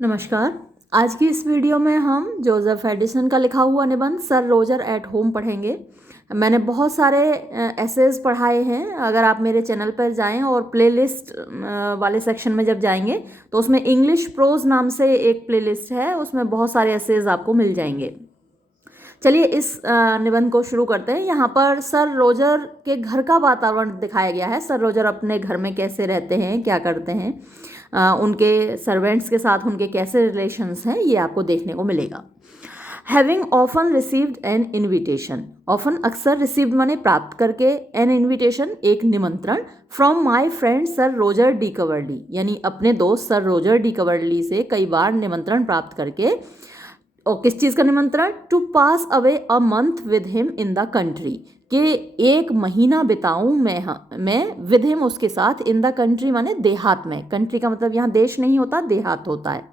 नमस्कार। आज की इस वीडियो में हम जोसेफ एडिसन का लिखा हुआ निबंध सर रोजर एट होम पढ़ेंगे। मैंने बहुत सारे एसेज पढ़ाए हैं। अगर आप मेरे चैनल पर जाएं और प्लेलिस्ट वाले सेक्शन में जब जाएंगे तो उसमें इंग्लिश प्रोज नाम से एक प्लेलिस्ट है, उसमें बहुत सारे एसेज आपको मिल जाएंगे। चलिए इस निबंध को शुरू करते हैं। यहाँ पर सर रोजर के घर का वातावरण दिखाया गया है। सर रोजर अपने घर में कैसे रहते हैं, क्या करते हैं, उनके सर्वेंट्स के साथ उनके कैसे रिलेशंस हैं, ये आपको देखने को मिलेगा। Having often received an invitation, often अक्सर रिसीव्ड माने प्राप्त करके, एन इन्विटेशन एक निमंत्रण, from my friend sir Roger de Coverley यानी अपने दोस्त सर रोजर डी कवर्ली से कई बार निमंत्रण प्राप्त करके। और किस चीज़ का निमंत्रण? To pass away a month with him in the country, कि एक महीना बिताऊं मैं विद हिम उसके साथ, इन द कंट्री माने देहात में। कंट्री का मतलब यहाँ देश नहीं होता, देहात होता है।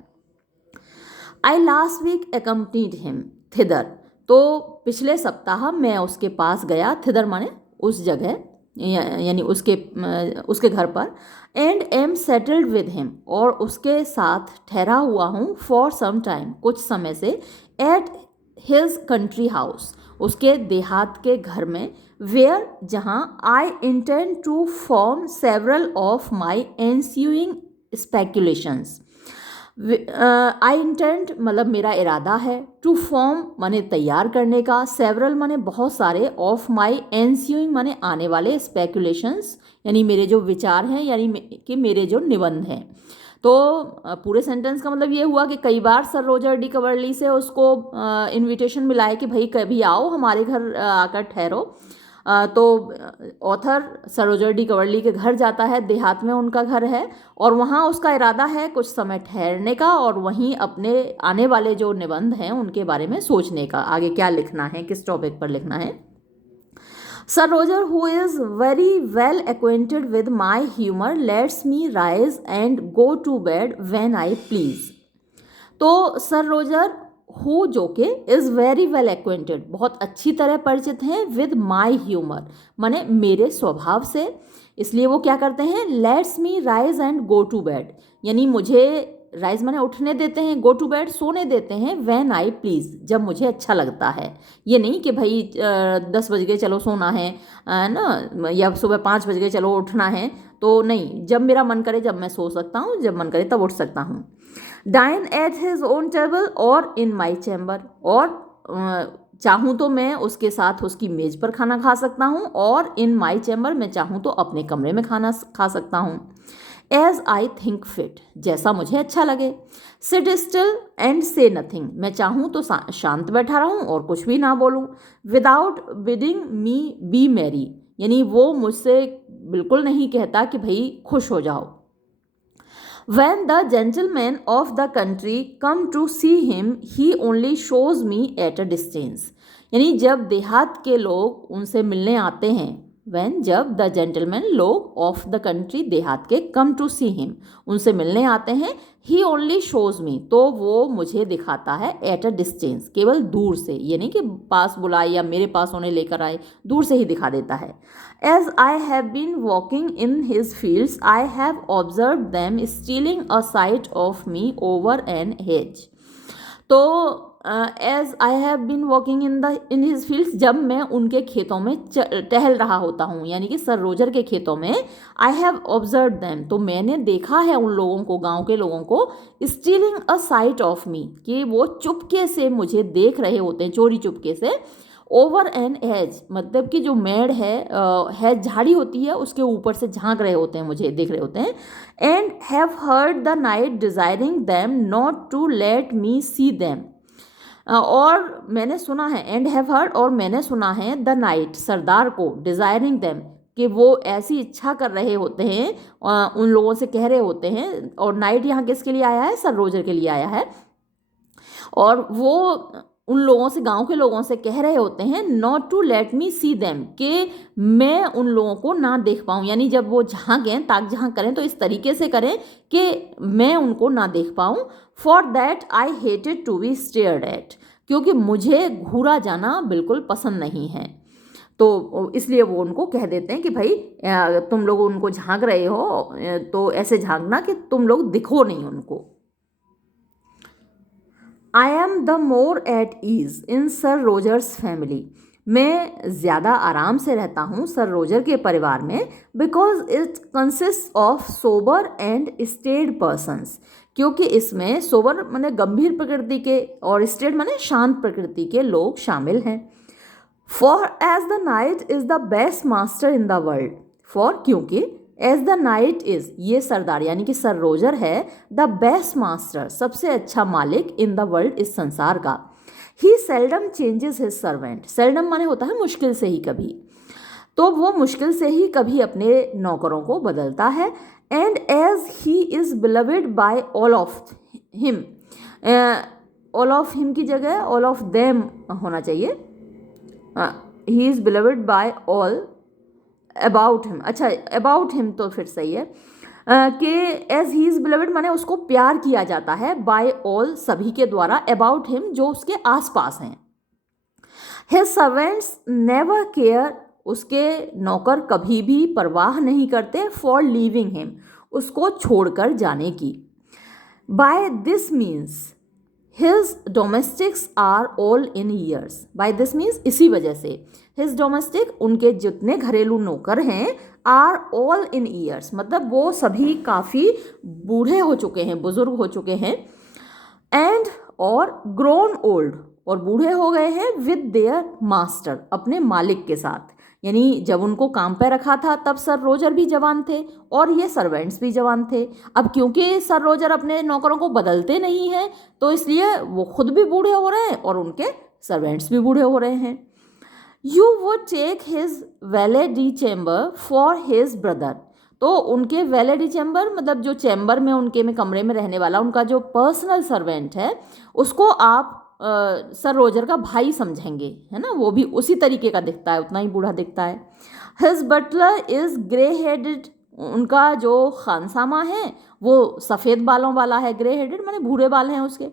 आई लास्ट वीक एकम्पनीड हिम थिदर, तो पिछले सप्ताह मैं उसके पास गया, थिदर माने उस जगह यानी उसके घर पर। And am settled with him, और उसके साथ ठहरा हुआ हूँ, फॉर सम टाइम कुछ समय से, एट हिज कंट्री हाउस उसके देहात के घर में, वेयर जहाँ I intend to form several of my ensuing speculations. I intent मतलब मेरा इरादा है, टू फॉर्म माने तैयार करने का, सेवरल माने बहुत सारे, ऑफ माई एंस्यूइंग माने आने वाले, स्पेकुलेशंस यानी मेरे जो विचार हैं, यानी कि मेरे जो निबंध हैं। तो पूरे सेंटेंस का मतलब ये हुआ कि कई बार सर रोजर डी कवर्ली से उसको इनविटेशन मिला है कि भाई कभी आओ हमारे घर आकर ठहरो। तो ऑथर सर रोजर डी कवर्ली के घर जाता है, देहात में उनका घर है, और वहाँ उसका इरादा है कुछ समय ठहरने का और वहीं अपने आने वाले जो निबंध हैं उनके बारे में सोचने का, आगे क्या लिखना है, किस टॉपिक पर लिखना है। Sir Roger, who is very well acquainted with my humor, lets me rise and go to bed when I please. तो सर रोजर हु जो कि इज़ वेरी वेल एक्वेंटेड बहुत अच्छी तरह परिचित हैं, विद माई ह्यूमर माने मेरे स्वभाव से, इसलिए वो क्या करते हैं, lets me rise and go to bed यानी मुझे राइज माने उठने देते हैं, गो टू बेड सोने देते हैं, व्हेन आई प्लीज़ जब मुझे अच्छा लगता है। ये नहीं कि भाई 10 बज गए चलो सोना है ना, या सुबह 5 बज गए चलो उठना है, तो नहीं, जब मेरा मन करे जब मैं सो सकता हूँ, जब मन करे तब उठ सकता हूँ। Dine at his own table और इन माई चैम्बर, और चाहूँ तो मैं उसके साथ उसकी मेज पर खाना खा सकता हूँ, और इन माई चैम्बर मैं चाहूँ तो अपने कमरे में खाना खा सकता हूँ। एज आई थिंक फिट जैसा मुझे अच्छा लगे। सिट स्टिल एंड से नथिंग मैं चाहूँ तो शांत बैठा रहूँ और कुछ भी ना बोलूँ। विदाउट बिडिंग मी बी मैरी यानी वो मुझसे बिल्कुल नहीं कहता कि भाई खुश हो जाओ। When the gentlemen of the country come to see him, he only shows me at a distance. यानी जब देहात के लोग उनसे मिलने आते हैं, when जब द जेंटलमैन लोग ऑफ द कंट्री देहात के कम टू सी हिम उनसे मिलने आते हैं, ही ओनली शोज मी तो वो मुझे दिखाता है एट अ डिस्टेंस केवल दूर से, यानी कि पास बुलाए या मेरे पास उन्हें लेकर आए, दूर से ही दिखा देता है। As I have been walking in his fields, I have observed them stealing a sight of me over an hedge. तो as I have been walking in his fields जब मैं उनके खेतों में टहल रहा होता हूँ, यानी कि सर रोजर के खेतों में, आई हैव ऑब्जर्व दैम तो मैंने देखा है उन लोगों को, गांव के लोगों को, stealing a site of me कि वो चुपके से मुझे देख रहे होते हैं, चोरी चुपके से, ओवर एन एज मतलब कि जो मेड़ है झाड़ी होती है उसके ऊपर से झांक रहे होते हैं, मुझे देख रहे होते हैं। And have heard the knight desiring them not to let me see them, और मैंने सुना है, एंड हैव हर्ड और मैंने सुना है, द नाइट सरदार को, डिजायरिंग दैम कि वो ऐसी इच्छा कर रहे होते हैं, उन लोगों से कह रहे होते हैं, और नाइट यहाँ किसके लिए आया है, सर रोजर के लिए आया है, और वो उन लोगों से, गांव के लोगों से कह रहे होते हैं, not to let me see them कि मैं उन लोगों को ना देख पाऊँ, यानी जब वो झांकें, ताक झांक करें तो इस तरीके से करें कि मैं उनको ना देख पाऊँ। For that I hated to be stared at क्योंकि मुझे घूरा जाना बिल्कुल पसंद नहीं है। तो इसलिए वो उनको कह देते हैं कि भाई तुम लोग उनको झांक रहे हो तो ऐसे झांकना कि तुम लोग दिखो नहीं उनको। I am the more at ease in Sir Roger's family. मैं ज़्यादा आराम से रहता हूँ सर रोजर के परिवार में, because it consist of sober and stayed persons. क्योंकि इसमें सोबर माने गंभीर प्रकृति के और स्टेड माने शांत प्रकृति के लोग शामिल हैं। For as the knight is the best master in the world. For क्योंकि एज द नाइट इज़ ये सरदार यानी कि सर रोजर है द बेस्ट मास्टर सबसे अच्छा मालिक इन द वर्ल्ड इस संसार का। He seldom changes his servant. Seldom माने होता है मुश्किल से ही कभी, तो वो मुश्किल से ही कभी अपने नौकरों को बदलता है। And as he is beloved by all of him, all of him की जगह ऑल ऑफ देम होना चाहिए। He is beloved by all about him. अच्छा, अबाउट हिम तो फिर सही है कि एज ही इज़ बिलवेड माने उसको प्यार किया जाता है बाय ऑल सभी के द्वारा, अबाउट हिम जो उसके आसपास हैं। हिज सर्वेंट्स नेवर केयर, उसके नौकर कभी भी परवाह नहीं करते फॉर लीविंग हिम, उसको छोड़कर जाने की। By this means his domestics are all in years. By this means इसी वजह से, हिज डोमेस्टिक उनके जितने घरेलू नौकर हैं आर ऑल इन ईयर्स मतलब वो सभी काफ़ी बूढ़े हो चुके हैं, बुजुर्ग हो चुके हैं। एंड और ग्रोन ओल्ड और बूढ़े हो गए हैं विद देयर मास्टर अपने मालिक के साथ। यानी जब उनको काम पे रखा था तब सर रोजर भी जवान थे और ये सर्वेंट्स भी जवान थे। अब क्योंकि सर रोजर अपने नौकरों को बदलते नहीं हैं तो इसलिए वो खुद भी बूढ़े हो रहे हैं और उनके सर्वेंट्स भी बूढ़े हो रहे हैं। You would take his valet de chambre for his brother. तो उनके वैले डी चैम्बर मतलब जो चैम्बर में उनके में कमरे में रहने वाला उनका जो पर्सनल सर्वेंट है उसको आप सर रोजर का भाई समझेंगे, है ना। वो भी उसी तरीके का दिखता है, उतना ही बूढ़ा दिखता है। His butler is grey headed. उनका जो खानसामा है वो सफ़ेद बालों वाला है, ग्रे हेडेड माने भूरे बाल हैं उसके।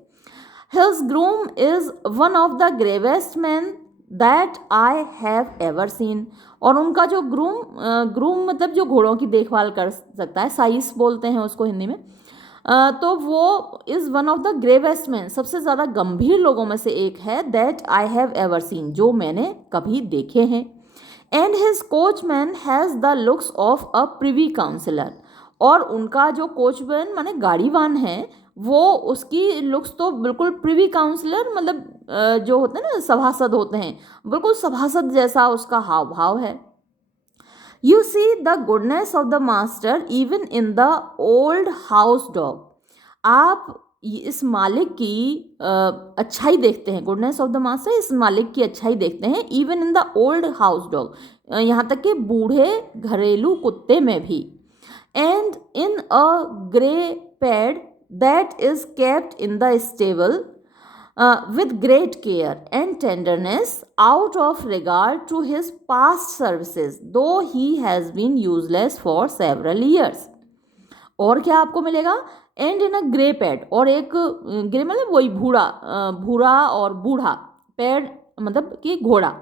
His groom is one of the gravest man that I have ever scene. और उनका जो ग्रूम मतलब जो घोड़ों की देखभाल कर सकता है, साइस बोलते हैं उसको हिंदी में। तो वो is one of the gravest man सबसे ज़्यादा गंभीर लोगों में से एक है that I have ever seen जो मैंने कभी देखे हैं। And his coachman has the looks of a privy councillor. और उनका जो कोचमैन माने गाड़ीवान है वो उसकी लुक्स तो बिल्कुल प्रिवी काउंसिलर मतलब जो होते हैं ना सभासद होते हैं, बिल्कुल सभासद जैसा उसका हाव भाव है। You see the goodness of the master even in the old house dog. आप इस मालिक की अच्छाई देखते हैं, गुडनेस ऑफ द मास्टर इस मालिक की अच्छाई देखते हैं even in the old house dog यहाँ तक कि बूढ़े घरेलू कुत्ते में भी। And in a grey pad that is kept in the stable with great care and tenderness out of regard to his past services though he has been useless for several years। और क्या आपको मिलेगा? And in a grey pad, और एक grey मतलब वही भूरा और बूढ़ा, पैड मतलब कि घोड़ा।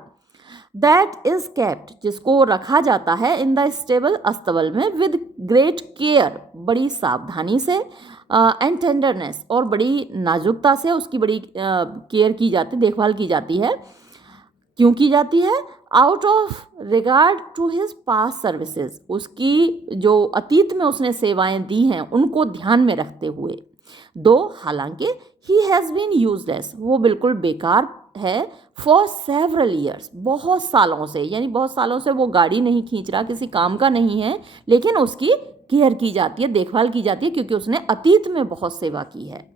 दैट इज केप्ट जिसको रखा जाता है इन द स्टेबल अस्तबल में विद ग्रेट केयर बड़ी सावधानी से, एंड टेंडरनेस और बड़ी नाजुकता से उसकी बड़ी केयर की जाती, देखभाल की जाती है। क्यों की जाती है? Out of regard to his past services, उसकी जो अतीत में उसने सेवाएं दी हैं उनको ध्यान में रखते हुए। दो हालांकि ही हैज़ बीन यूजलेस, वो बिल्कुल बेकार है, फॉर सेवरल ईयर्स बहुत सालों से, यानी बहुत सालों से वो गाड़ी नहीं खींच रहा, किसी काम का नहीं है, लेकिन उसकी केयर की जाती है, देखभाल की जाती है क्योंकि उसने अतीत में बहुत सेवा की है।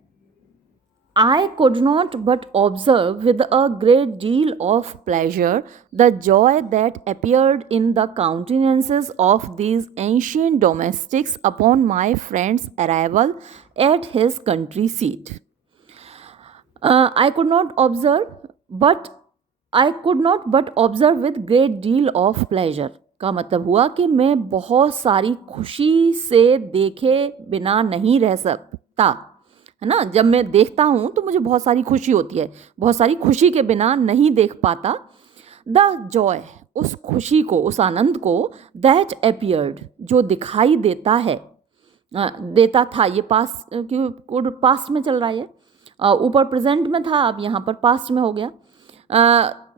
I could not but observe with a great deal of pleasure the joy that appeared in the countenances of these ancient domestics upon my friend's arrival at his country seat. I could not but observe with great deal of pleasure का मतलब हुआ कि मैं बहुत सारी खुशी से देखे बिना नहीं रह सकता, है ना। जब मैं देखता हूँ तो मुझे बहुत सारी खुशी होती है, बहुत सारी खुशी के बिना नहीं देख पाता। द जॉय, उस खुशी को, उस आनंद को, दैट अपीयर्ड जो दिखाई देता है, देता था, ये पास्ट में चल रहा है, ऊपर प्रेजेंट में था, अब यहाँ पर पास्ट में हो गया।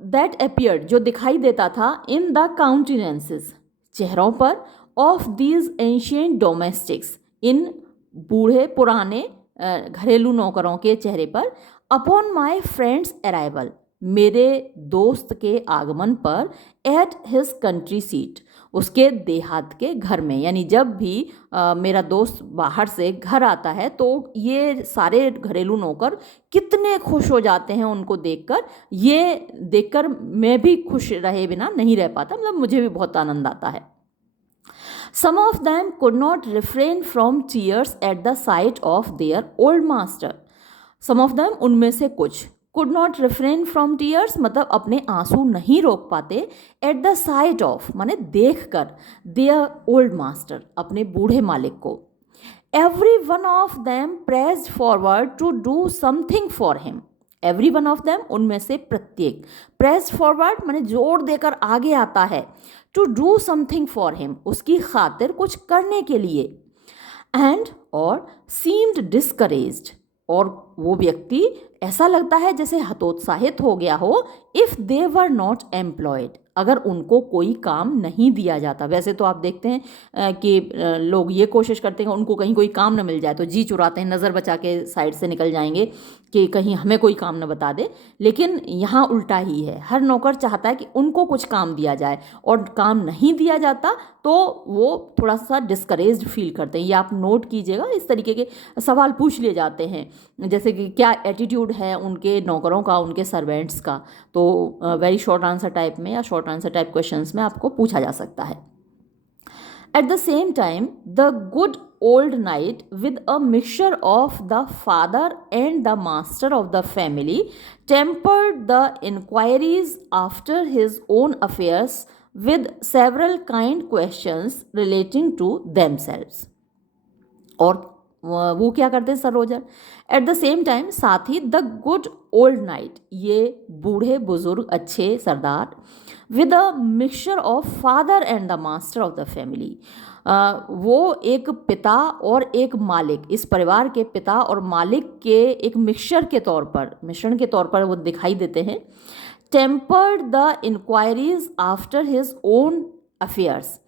दैट अपीयर्ड, जो दिखाई देता था, इन द काउंटेनेंसेस, चेहरों पर, ऑफ दीज एंशियंट डोमेस्टिक्स, इन बूढ़े पुराने घरेलू नौकरों के चेहरे पर, अपॉन माई फ्रेंड्स अराइवल, मेरे दोस्त के आगमन पर, एट हिज कंट्री सीट, उसके देहात के घर में। यानी जब भी मेरा दोस्त बाहर से घर आता है तो ये सारे घरेलू नौकर कितने खुश हो जाते हैं उनको देखकर। ये देखकर मैं भी खुश रहे बिना नहीं रह पाता, मतलब मुझे भी बहुत आनंद आता है। Some of them could not refrain from tears at the sight of their old master. Some of them, उनमें से कुछ, could not refrain from tears, मतलब अपने आंसू नहीं रोक पाते, at the sight of माने देख कर, their old master, अपने बूढ़े मालिक को। Every one of them pressed forward to do something for him. Every one of them, उनमें से प्रत्येक, pressed forward माने जोर देकर आगे आता है, to do something for him, उसकी खातिर कुछ करने के लिए, and और seemed discouraged, और वो व्यक्ति ऐसा लगता है जैसे हतोत्साहित हो गया हो, if they were not employed, अगर उनको कोई काम नहीं दिया जाता। वैसे तो आप देखते हैं कि लोग ये कोशिश करते हैं उनको कहीं कोई काम न मिल जाए तो जी चुराते हैं, नज़र बचा के साइड से निकल जाएंगे कि कहीं हमें कोई काम न बता दे। लेकिन यहाँ उल्टा ही है, हर नौकर चाहता है कि उनको कुछ काम दिया जाए, और काम नहीं दिया जाता तो वो थोड़ा सा डिस्करेज्ड फील करते हैं। ये आप नोट कीजिएगा, इस तरीके के सवाल पूछ लिए जाते हैं, जैसे कि क्या एटीट्यूड है उनके नौकरों का, उनके सर्वेंट्स का। तो वेरी शॉर्ट आंसर टाइप में या शॉर्ट आंसर टाइप क्वेश्चंस में आपको पूछा जा सकता है। Eight the same time the good old knight, with a mixture of the father and the master of the family, tempered the inquiries after his own affairs with several kind questions relating to themselves. और वो क्या करते हैं sir Roger? At the same time, साथ ही, the good old knight, ये बूढ़े बुजुर्ग अच्छे सरदार, with a mixture of father and the master of the family, वो एक पिता और एक मालिक, इस परिवार के पिता और मालिक के एक मिक्सचर के तौर पर, मिश्रण के तौर पर वो दिखाई देते हैं। Tempered the inquiries after his own affairs,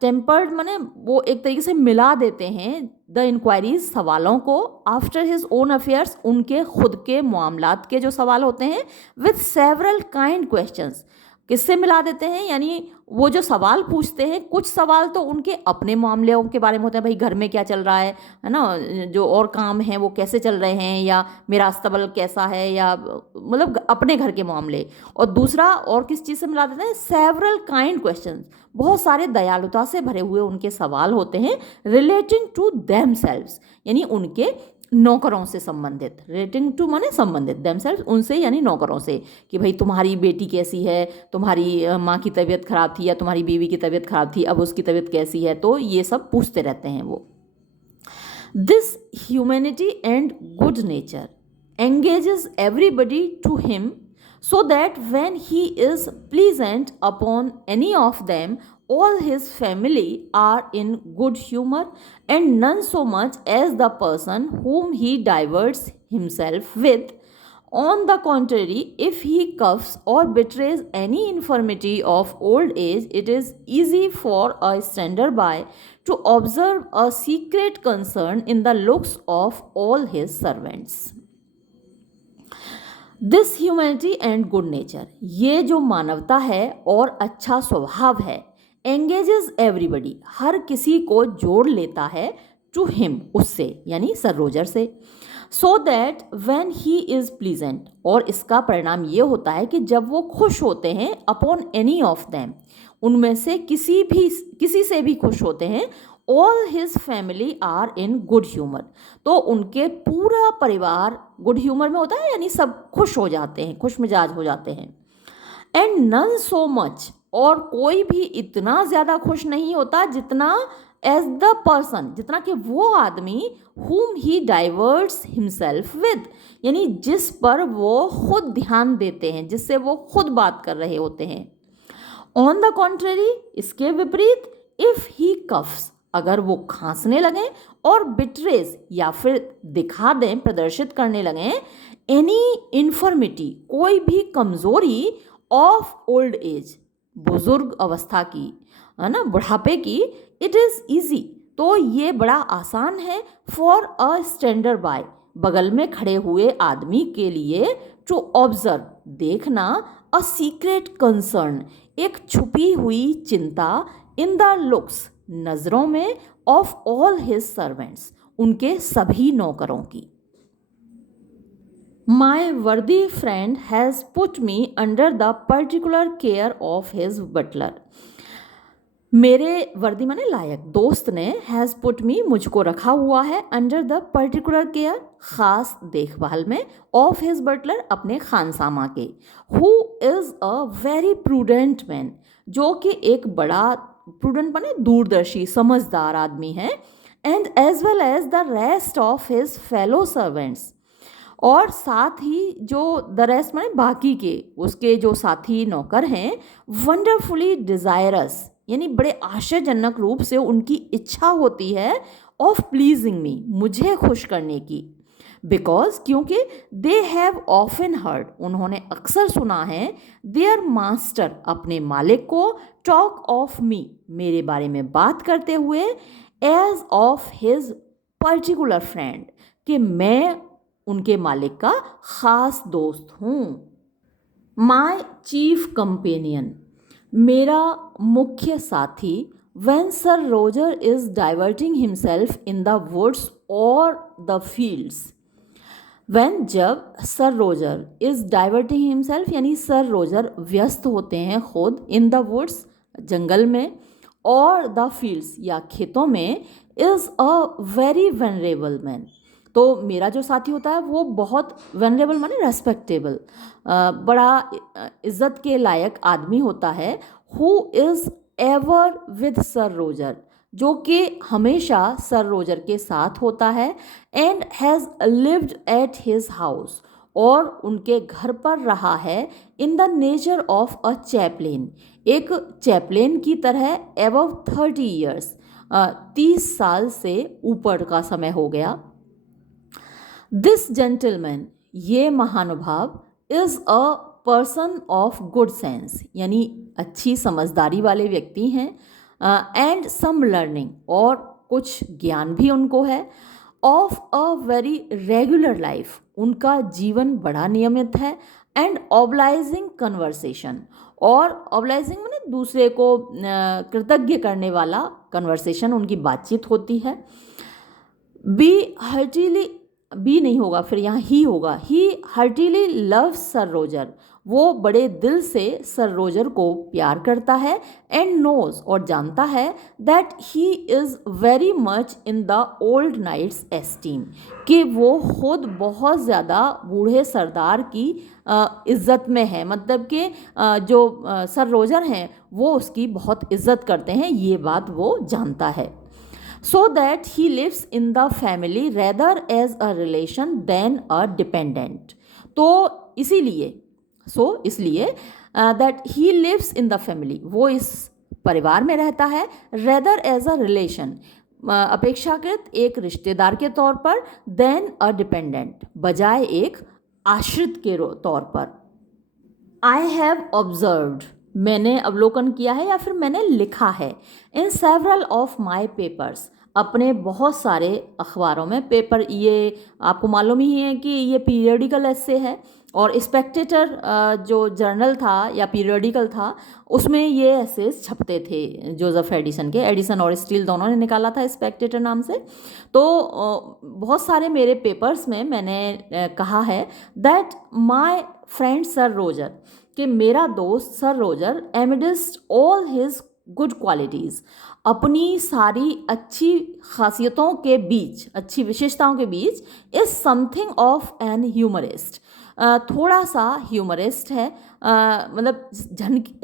tempered माने वो एक तरीके से मिला देते हैं द इंक्वायरीज, सवालों को, आफ्टर हिज ओन अफेयर्स, उनके खुद के मामलात के जो सवाल होते हैं, विथ सेवरल काइंड क्वेश्चंस, किससे मिला देते हैं? यानी वो जो सवाल पूछते हैं, कुछ सवाल तो उनके अपने मामलों के बारे में होते हैं, भाई घर में क्या चल रहा है ना, जो और काम हैं वो कैसे चल रहे हैं, या मेरा अस्तबल कैसा है, या मतलब अपने घर के मामले। और दूसरा और किस चीज़ से मिला देते हैं? सेवरल काइंड क्वेश्चंस, बहुत सारे दयालुता से भरे हुए उनके सवाल होते हैं, रिलेटिंग टू देमसेल्व्स, यानी उनके नौकरों से संबंधित, रिलेटिंग टू माने संबंधित, देमसेल्व्स उनसे यानी नौकरों से, कि भाई तुम्हारी बेटी कैसी है, तुम्हारी माँ की तबीयत खराब थी या तुम्हारी बीवी की तबीयत खराब थी, अब उसकी तबीयत कैसी है, तो ये सब पूछते रहते हैं वो। This humanity and good nature engages everybody to him, so that when he is pleasant upon any of them, all his family are in good humor, and none so much as the person whom he diverts himself with. On the contrary, if he cuffs or betrays any infirmity of old age, it is easy for a stander-by to observe a secret concern in the looks of all his servants. This humanity and good nature, ये जो मानवता है और अच्छा स्वभाव है, engages everybody, हर किसी को जोड़ लेता है, टू हिम, उससे यानी सर रोजर से, so that when he is pleasant, और इसका परिणाम ये होता है कि जब वो खुश होते हैं, अपॉन एनी ऑफ देम, उनमें से किसी से भी खुश होते हैं, all his family are in good humour, तो उनके पूरा परिवार गुड ह्यूमर में होता है, यानी सब खुश हो जाते हैं, खुश मिजाज हो जाते हैं। एंड नन सो मच, और कोई भी इतना ज़्यादा खुश नहीं होता जितना एज द पर्सन, जितना कि वो आदमी whom he diverts himself with, यानी जिस पर वो खुद ध्यान देते हैं, जिससे वो खुद बात कर रहे होते हैं। ऑन द कॉन्ट्ररी, इसके विपरीत, इफ ही कफ्स, अगर वो खांसने लगें और बिट्रेस या फिर दिखा दें, प्रदर्शित करने लगें एनी इन्फर्मिटी, कोई भी कमज़ोरी ऑफ ओल्ड एज, बुजुर्ग अवस्था की, है ना, बुढ़ापे की, इट इज़ ईजी, तो ये बड़ा आसान है फॉर अ स्टैंडर बाय, बगल में खड़े हुए आदमी के लिए, टू ऑब्जर्व, देखना, अ सीक्रेट कंसर्न, एक छुपी हुई चिंता, इन द लुक्स, नज़रों में, ऑफ ऑल हिज सर्वेंट्स, उनके सभी नौकरों की। My worthy friend has put me under the particular care of his butler, मेरे वर्दी माने लायक दोस्त ने, हैज़ पुट मी, मुझको रखा हुआ है, अंडर द पर्टिकुलर केयर, ख़ास देखभाल में, ऑफ हिज बटलर, अपने खानसामा के, who is a very prudent man, जो कि एक बड़ा, प्रूडेंट माने दूरदर्शी, समझदार आदमी है, and as well as the rest of his fellow servants, और साथ ही जो द रेस्ट माने बाकी के उसके जो साथी नौकर हैं, वंडरफुली डिज़ायरस, यानी बड़े आश्चर्यजनक रूप से उनकी इच्छा होती है, ऑफ प्लीजिंग मी, मुझे खुश करने की, बिकॉज, क्योंकि दे हैव ऑफन हर्ड, उन्होंने अक्सर सुना है, देयर मास्टर, अपने मालिक को, टॉक ऑफ मी, मेरे बारे में बात करते हुए, as of his particular friend, कि मैं उनके मालिक का ख़ास दोस्त हूँ। माई चीफ कंपेनियन, मेरा मुख्य साथी, when Sir Roger is diverting himself in the woods or the fields, when, जब sir Roger is diverting himself, यानी सर रोजर व्यस्त होते हैं खुद, इन द वुड्स, जंगल में, और द फील्ड्स, या खेतों में, is a very venerable man, तो मेरा जो साथी होता है वो बहुत वेनरेबल माने रेस्पेक्टेबल, बड़ा इज़्ज़त के लायक आदमी होता है, who is ever with sir Roger, जो कि हमेशा सर रोजर के साथ होता है, and has lived at his house, और उनके घर पर रहा है, in the nature of a chaplain, एक चैपलेन की तरह, एबव 30 ईयर्स, 30 साल से ऊपर का समय हो गया। दिस जेंटलमैन, ये महानुभाव, is a person of good sense, यानी अच्छी समझदारी वाले व्यक्ति हैं, एंड सम लर्निंग, और कुछ ज्ञान भी उनको है, of a very regular life, उनका जीवन बड़ा नियमित है, एंड ऑब्लाइजिंग कन्वर्सेशन, और ऑब्लाइजिंग माने दूसरे को कृतज्ञ करने वाला, कन्वर्सेशन, उनकी बातचीत होती है। बी हर्टीली, बी नहीं होगा, फिर यहाँ ही होगा, ही हर्टीली लव्स सर रोजर, वो बड़े दिल से सर रोजर को प्यार करता है, एंड नोज, और जानता है, that he is very much in the old knight's esteem, कि वो खुद बहुत ज़्यादा बूढ़े सरदार की इज़्ज़त में है, मतलब कि जो सर रोजर हैं वो उसकी बहुत इज़्ज़त करते हैं, ये बात वो जानता है। so that he lives in the family rather as a relation than a dependent, तो इसीलिए, इसलिए that he lives in the family, वो इस परिवार में रहता है, rather as a relation, अपेक्षाकृत एक रिश्तेदार के तौर पर, than a dependent, बजाय एक आश्रित के तौर पर। I have observed, मैंने अवलोकन किया है या फिर मैंने लिखा है, in several of my papers, अपने बहुत सारे अखबारों में, पेपर ये आपको मालूम ही है कि ये पीरियडिकल ऐसे है, और स्पेक्टेटर जो जर्नल था या पीरियडिकल था, उसमें ये ऐसेस छपते थे जोसेफ एडिसन के, एडिसन और स्टील दोनों ने निकाला था स्पेक्टेटर नाम से। तो बहुत सारे मेरे पेपर्स में मैंने कहा है, that my friend sir Roger, कि मेरा दोस्त sir Roger, amidst all his good qualities, अपनी सारी अच्छी खासियतों के बीच, अच्छी विशेषताओं के बीच, is something of an humorist, थोड़ा सा ह्यूमरिस्ट है, मतलब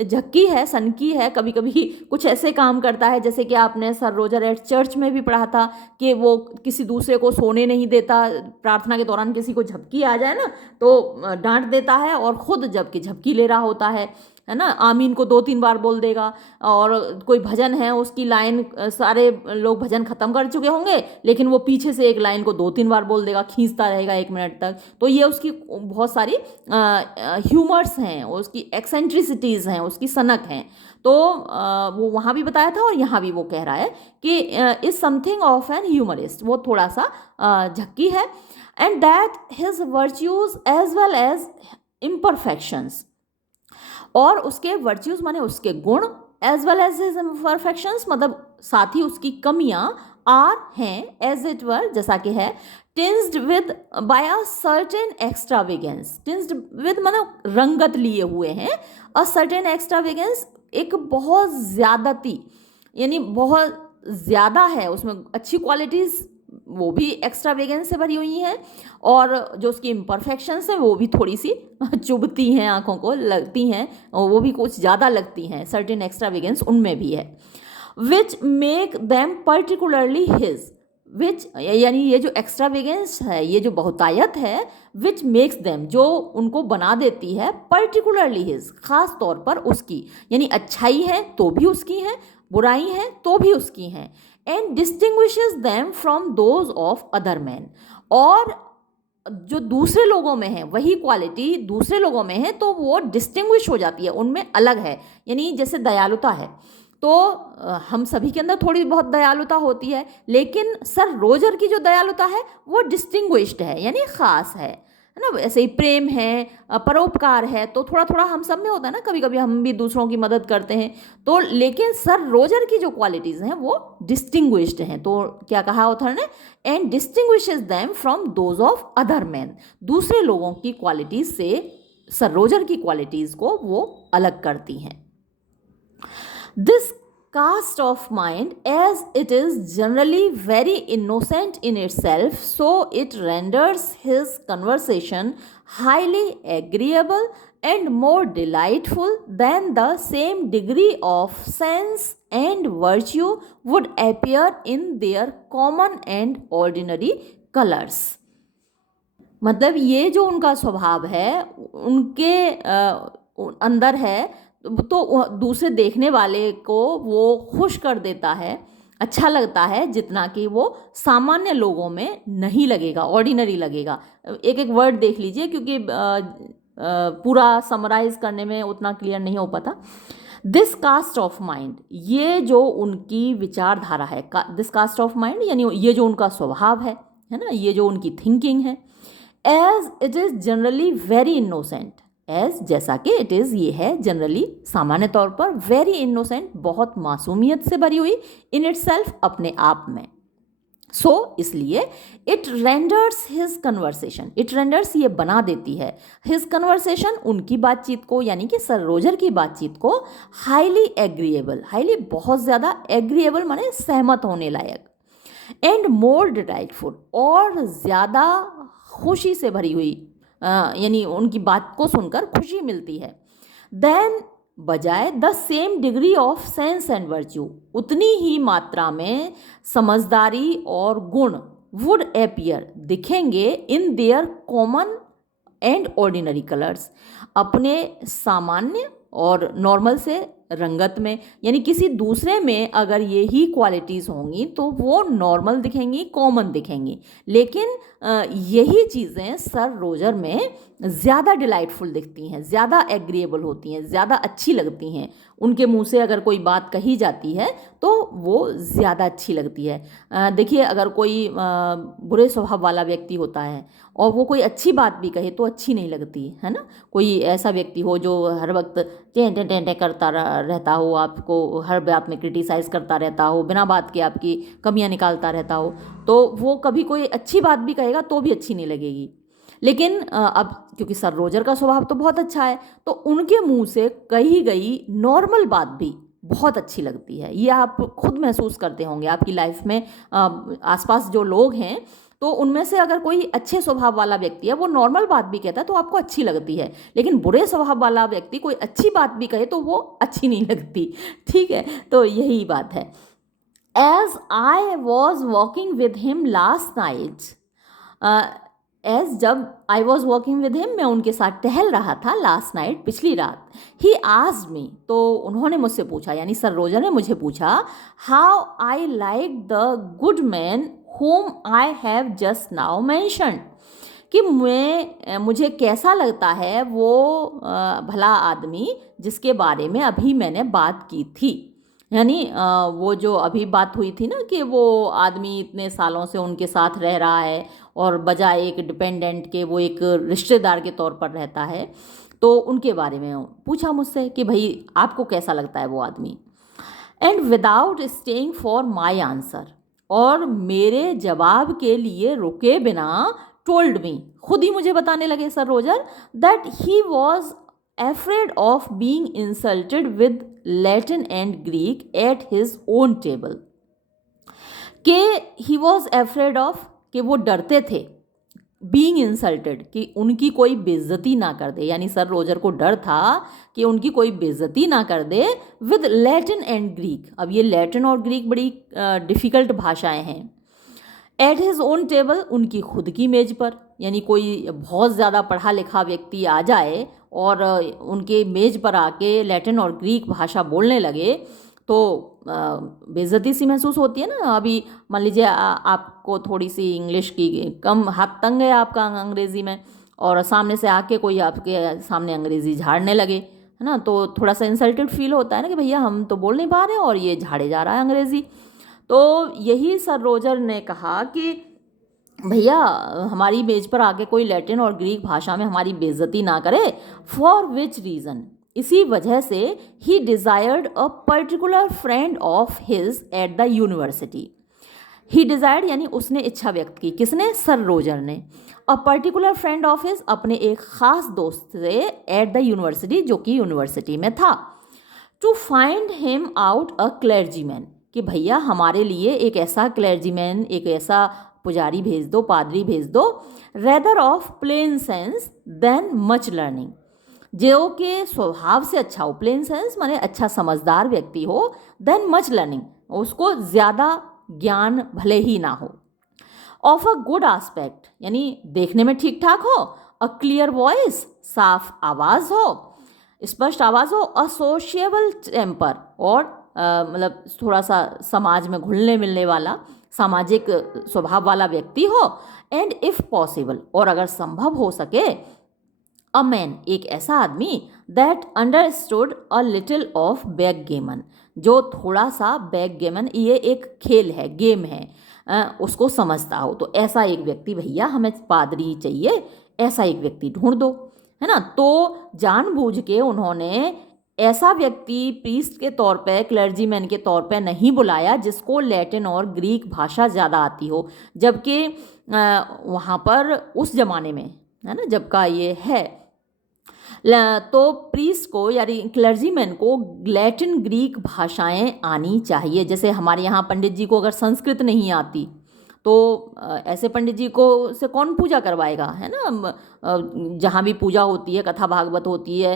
झक्की है, सनकी है, कभी कभी कुछ ऐसे काम करता है, जैसे कि आपने सर रोजर एट चर्च में भी पढ़ा था कि वो किसी दूसरे को सोने नहीं देता, प्रार्थना के दौरान किसी को झपकी आ जाए ना तो डांट देता है, और ख़ुद जबकि झपकी ले रहा होता है, है ना, आमीन को 2-3 बार बोल देगा। और कोई भजन है, उसकी लाइन सारे लोग भजन खत्म कर चुके होंगे, लेकिन वो पीछे से एक लाइन को 2-3 बार बोल देगा, खींचता रहेगा 1 मिनट तक। तो ये उसकी बहुत सारी ह्यूमर्स हैं, उसकी एक्सेंट्रिसिटीज़ हैं, उसकी सनक हैं। तो वो वहाँ भी बताया था और यहाँ भी वो कह रहा है कि is something of an humorist, वो थोड़ा सा झक्की है। And that his virtues as well as imperfections, और उसके वर्च्यूज माने उसके गुण, as well as his imperfections मतलब साथ ही उसकी कमियां, आर हैं एज इट वर जैसा कि है, tinged with by a certain extravagance, tinged with मतलब रंगत लिए हुए हैं, अ सर्टेन एक्स्ट्रावेगेंस एक बहुत ज़्यादती, यानी बहुत ज़्यादा है उसमें अच्छी क्वालिटीज़, वो भी एक्स्ट्रावेगेंस से भरी हुई हैं, और जो उसकी इम्परफेक्शंस हैं वो भी थोड़ी सी चुभती हैं, आँखों को लगती हैं, वो भी कुछ ज़्यादा लगती हैं, सर्टेन एक्स्ट्रावेगेंस उनमें भी है। Which make them particularly his, which यानी ये जो एक्स्ट्रावेगेंस है, ये जो बहुतायत है, विच मेक्स देम जो उनको बना देती है, पर्टिकुलरली हिज खास तौर पर उसकी, यानी अच्छाई है तो भी उसकी है, बुराई है तो भी उसकी हैं, and distinguishes them from those of other man, और जो दूसरे लोगों में है वही क्वालिटी दूसरे लोगों में है तो वो डिस्टिंग्विश हो जाती है, उनमें अलग है। यानी जैसे दयालुता है तो हम सभी के अंदर थोड़ी बहुत दयालुता होती है, लेकिन सर रोजर की जो दयालुता है वो डिस्टिंग्विश्ड है, यानी ख़ास है ना। ऐसे ही प्रेम है, परोपकार है, तो थोड़ा थोड़ा हम सब में होता है ना, कभी कभी हम भी दूसरों की मदद करते हैं। तो लेकिन सर रोजर की जो क्वालिटीज़ हैं वो डिस्टिंग्विश्ड हैं। तो क्या कहा ऑथर ने, and distinguishes them from those of other man, दूसरे लोगों की क्वालिटीज़ से सर रोजर की क्वालिटीज़ को वो अलग करती हैं। This cast of mind, as it is generally very innocent in itself, so it renders his conversation highly agreeable and more delightful than the same degree of sense and virtue would appear in their common and ordinary colors. मतलब ये जो उनका स्वभाव है उनके अंदर है, तो दूसरे देखने वाले को वो खुश कर देता है, अच्छा लगता है, जितना कि वो सामान्य लोगों में नहीं लगेगा, ऑर्डिनरी लगेगा। एक एक वर्ड देख लीजिए क्योंकि पूरा समराइज करने में उतना क्लियर नहीं हो पाता। दिस कास्ट ऑफ माइंड, ये जो उनकी विचारधारा है, दिस कास्ट ऑफ माइंड यानी ये जो उनका स्वभाव है ना, ये जो उनकी थिंकिंग है, as it is generally very innocent, as जैसा कि इट इज़ ये है जनरली सामान्य तौर पर, वेरी इनोसेंट बहुत मासूमियत से भरी हुई, इन इट सेल्फ अपने आप में, सो इसलिए it renders his conversation, it renders ये बना देती है, हिज कन्वर्सेशन उनकी बातचीत को, यानी कि सर रोजर की बातचीत को, हाईली एग्रीएबल, हाईली बहुत ज़्यादा, एग्रीएबल माने सहमत होने लायक, एंड मोर डिलाइटफुल और ज़्यादा खुशी से भरी हुई, यानी उनकी बात को सुनकर खुशी मिलती है। देन बजाय the same degree of sense and virtue, उतनी ही मात्रा में समझदारी और गुण, वुड एपियर दिखेंगे, in their common and ordinary colours, अपने सामान्य और नॉर्मल से रंगत में, यानी किसी दूसरे में अगर ये ही क्वालिटीज़ होंगी तो वो नॉर्मल दिखेंगी, कॉमन दिखेंगी, लेकिन यही चीज़ें सर रोजर में ज़्यादा डिलाइटफुल दिखती हैं, ज़्यादा एग्रीएबल होती हैं, ज़्यादा अच्छी लगती हैं। उनके मुंह से अगर कोई बात कही जाती है तो वो ज़्यादा अच्छी लगती है। देखिए अगर कोई बुरे स्वभाव वाला व्यक्ति होता है और वो कोई अच्छी बात भी कहे तो अच्छी नहीं लगती है ना। कोई ऐसा व्यक्ति हो जो हर वक्त टें टें करता रहता हो, आपको हर बात में क्रिटिसाइज़ करता रहता हो, बिना बात के आपकी कमियां निकालता रहता हो, तो वो कभी कोई अच्छी बात भी कहेगा तो भी अच्छी नहीं लगेगी। लेकिन अब क्योंकि सर रोजर का स्वभाव तो बहुत अच्छा है, तो उनके मुंह से कही गई नॉर्मल बात भी बहुत अच्छी लगती है। ये आप खुद महसूस करते होंगे आपकी लाइफ में, आसपास जो लोग हैं तो उनमें से अगर कोई अच्छे स्वभाव वाला व्यक्ति है, वो नॉर्मल बात भी कहता है तो आपको अच्छी लगती है, लेकिन बुरे स्वभाव वाला व्यक्ति कोई अच्छी बात भी कहे तो वो अच्छी नहीं लगती। ठीक है, तो यही बात है। As I was walking with him last night, as जब I was walking with him, मैं उनके साथ टहल रहा था लास्ट नाइट, पिछली रात, ही आस्क्ड मी, तो उन्होंने मुझसे पूछा, यानी सर रोजर ने मुझे पूछा, how I like the good man whom I have just now mentioned, कि मुझे कैसा लगता है वो भला आदमी जिसके बारे में अभी मैंने बात की थी। यानी वो जो अभी बात हुई थी ना कि वो आदमी इतने सालों से उनके साथ रह रहा है और बजाय एक डिपेंडेंट के वो एक रिश्तेदार के तौर पर रहता है, तो उनके बारे में पूछा मुझसे कि भाई आपको कैसा लगता है वो आदमी। And without staying for my answer, और मेरे जवाब के लिए रुके बिना, टोल्ड मी, खुद ही मुझे बताने लगे Sir Roger, that he was afraid of being insulted with Latin and Greek at his own table, के ही वॉज एफ्रेड ऑफ, कि वो डरते थे, बीइंग इंसल्टेड, कि उनकी कोई बेइज्जती ना कर दे, यानी सर रोजर को डर था कि उनकी कोई बेइज्जती ना कर दे, विद लैटिन एंड ग्रीक। अब ये लैटिन और ग्रीक बड़ी डिफ़िकल्ट भाषाएं हैं। एट हिज ओन टेबल, उनकी खुद की मेज पर, यानी कोई बहुत ज़्यादा पढ़ा लिखा व्यक्ति आ जाए और उनके मेज पर आके लैटिन और ग्रीक भाषा बोलने लगे तो बेइज्जती सी महसूस होती है ना। अभी मान लीजिए आपको थोड़ी सी इंग्लिश की कम, हाथ तंग है आपका अंग्रेज़ी में, और सामने से आके कोई आपके सामने अंग्रेज़ी झाड़ने लगे, है ना, तो थोड़ा सा इंसल्टेड फील होता है ना कि भैया हम तो बोल नहीं पा रहे हैं और ये झाड़े जा रहा है अंग्रेज़ी। तो यही सर रोजर ने कहा कि भैया हमारी मेज पर आके कोई लैटिन और ग्रीक भाषा में हमारी बेइज्जती ना करे, फॉर विच रीज़न, इसी वजह से ही desired a particular friend of his at the university. He desired यानी उसने इच्छा व्यक्त की, किसने, सर रोजर ने, a particular friend of his, अपने एक ख़ास दोस्त से, एट द यूनिवर्सिटी, जो कि यूनिवर्सिटी में था, to find him out a clergyman, कि भैया हमारे लिए एक ऐसा क्लर्जीमैन, एक ऐसा पुजारी भेज दो, पादरी भेज दो, rather of plain sense than much learning, जो कि स्वभाव से अच्छा हो, प्लेन सेंस माने अच्छा समझदार व्यक्ति हो, देन मच लर्निंग, उसको ज़्यादा ज्ञान भले ही ना हो, ऑफ अ गुड आस्पेक्ट, यानी देखने में ठीक ठाक हो, अ क्लियर वॉइस, साफ आवाज़ हो, स्पष्ट आवाज़ हो, अ सोशिएबल टेम्पर, और मतलब थोड़ा सा समाज में घुलने मिलने वाला, सामाजिक स्वभाव वाला व्यक्ति हो, एंड इफ़ पॉसिबल, और अगर संभव हो सके, अ मैन, एक ऐसा आदमी, that understood a little of backgammon, जो थोड़ा सा बैकगेमन, ये एक खेल है, गेम है, उसको समझता हो, तो ऐसा एक व्यक्ति भैया हमें पादरी चाहिए, ऐसा एक व्यक्ति ढूंढ दो, है ना। तो जानबूझ के उन्होंने ऐसा व्यक्ति प्रीस्ट के तौर पे, क्लर्जीमैन के तौर पे नहीं बुलाया जिसको लैटिन और ग्रीक भाषा ज़्यादा आती हो, जबकि वहाँ पर उस ज़माने में, है ना, जब का ये है, तो प्रीस्ट को यानी क्लर्जीमैन को लैटिन ग्रीक भाषाएं आनी चाहिए। जैसे हमारे यहाँ पंडित जी को अगर संस्कृत नहीं आती तो ऐसे पंडित जी को से कौन पूजा करवाएगा, है ना। जहाँ भी पूजा होती है, कथा भागवत होती है,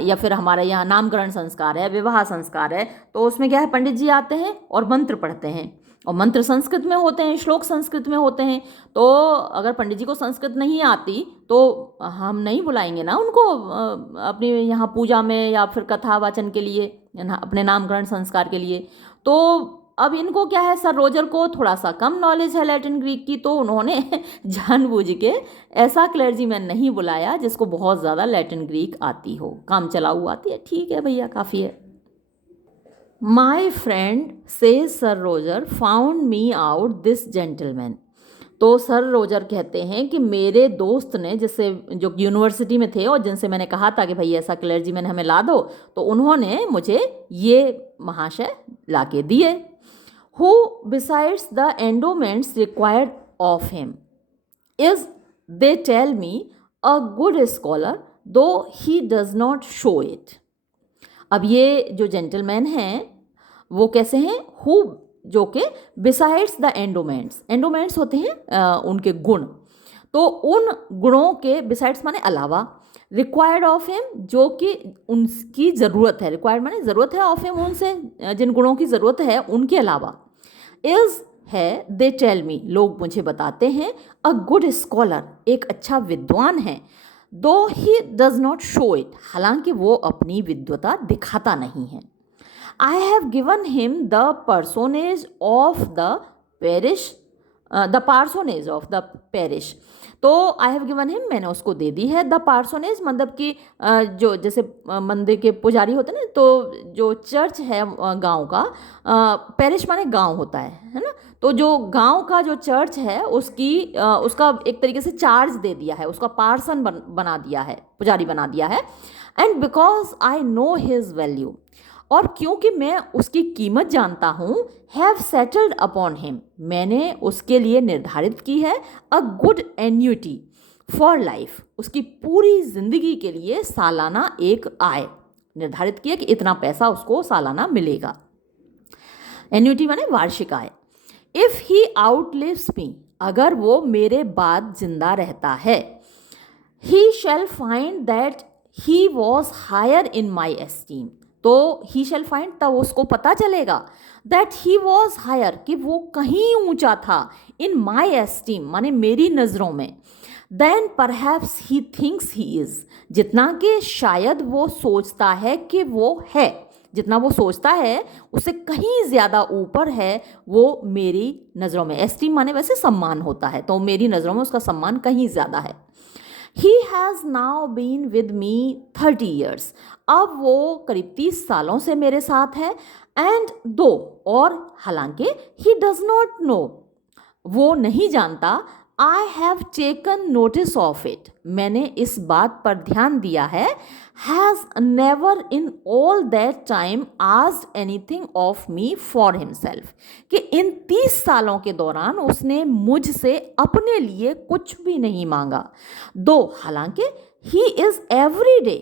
या फिर हमारे यहाँ नामकरण संस्कार है, विवाह संस्कार है, तो उसमें क्या है, पंडित जी आते हैं और मंत्र पढ़ते हैं, और मंत्र संस्कृत में होते हैं, श्लोक संस्कृत में होते हैं। तो अगर पंडित जी को संस्कृत नहीं आती तो हम नहीं बुलाएंगे ना उनको अपने यहाँ पूजा में या फिर कथा वाचन के लिए, अपने नामकरण संस्कार के लिए। तो अब इनको क्या है, सर रोजर को थोड़ा सा कम नॉलेज है लैटिन ग्रीक की, तो उन्होंने जानबूझ के ऐसा क्लर्जीमैन नहीं बुलाया जिसको बहुत ज़्यादा लैटिन ग्रीक आती हो, काम चलाऊ आती है, ठीक है भैया काफ़ी है। माई फ्रेंड से sir Roger found me out this gentleman, तो सर रोजर कहते हैं कि मेरे दोस्त ने, जिससे जो यूनिवर्सिटी में थे और जिनसे मैंने कहा था कि भाई ऐसा क्लर्जीमैन हमें ला दो, तो उन्होंने मुझे ये महाशय ला के दिए। Who besides the endowments required of him is, they tell me, a good scholar though he does not show it। अब ये जो जेंटलमैन हैं वो कैसे हैं, हु, जो कि बिसाइड्स द एंडोमेंट्स, एंडोमेंट्स होते हैं उनके गुण, तो उन गुणों के, बिसाइड्स माने अलावा, रिक्वायर्ड ऑफ हिम, जो कि उनकी ज़रूरत है, रिक्वायर्ड माने ज़रूरत है, ऑफ हिम, उनसे जिन गुणों की ज़रूरत है उनके अलावा, इज़ है, दे टेल मी, लोग मुझे बताते हैं, अ गुड स्कॉलर, एक अच्छा विद्वान है, though he does not show it, हालांकि वो अपनी विद्वता दिखाता नहीं है। I have given him the personage of the parish, the parsonage of the parish, तो आई हैव गिवन हिम, मैंने उसको दे दी है, द पार्सोनेज मतलब कि जो जैसे मंदिर के पुजारी होते हैं ना, तो जो चर्च है गांव का, पेरिश माने गांव होता है ना, तो जो गांव का जो चर्च है उसका एक तरीके से चार्ज दे दिया है, उसका पार्सन बना दिया है, पुजारी बना दिया है। And because I know his value, और क्योंकि मैं उसकी कीमत जानता हूँ, हैव सेटल्ड अपॉन हिम, मैंने उसके लिए निर्धारित की है, a good annuity for life, उसकी पूरी जिंदगी के लिए सालाना एक आय निर्धारित किया कि इतना पैसा उसको सालाना मिलेगा। एन्युटी माने वार्षिक आय। इफ ही आउटलिव्स मी, अगर वो मेरे बाद जिंदा रहता है, he shall find that he was higher in my esteem, तो ही शैल फाइंड, तब उसको पता चलेगा, दैट ही वॉज हायर, कि वो कहीं ऊंचा था, इन माई एस्टीम माने मेरी नज़रों में, than perhaps he thinks he is, जितना कि शायद वो सोचता है कि वो है, जितना वो सोचता है उससे कहीं ज़्यादा ऊपर है वो मेरी नज़रों में। एस्टीम माने वैसे सम्मान होता है, तो मेरी नज़रों में उसका सम्मान कहीं ज़्यादा है। He has now been with me 30 years, अब वो करीब 30 सालों से मेरे साथ है, एंड दो, और हालांकि he does not know, वो नहीं जानता, I have taken notice of it, मैंने इस बात पर ध्यान दिया है, has never in all that time asked anything of me for himself, कि इन 30 सालों के दौरान उसने मुझसे अपने लिए कुछ भी नहीं मांगा, दो हालांकि he is every day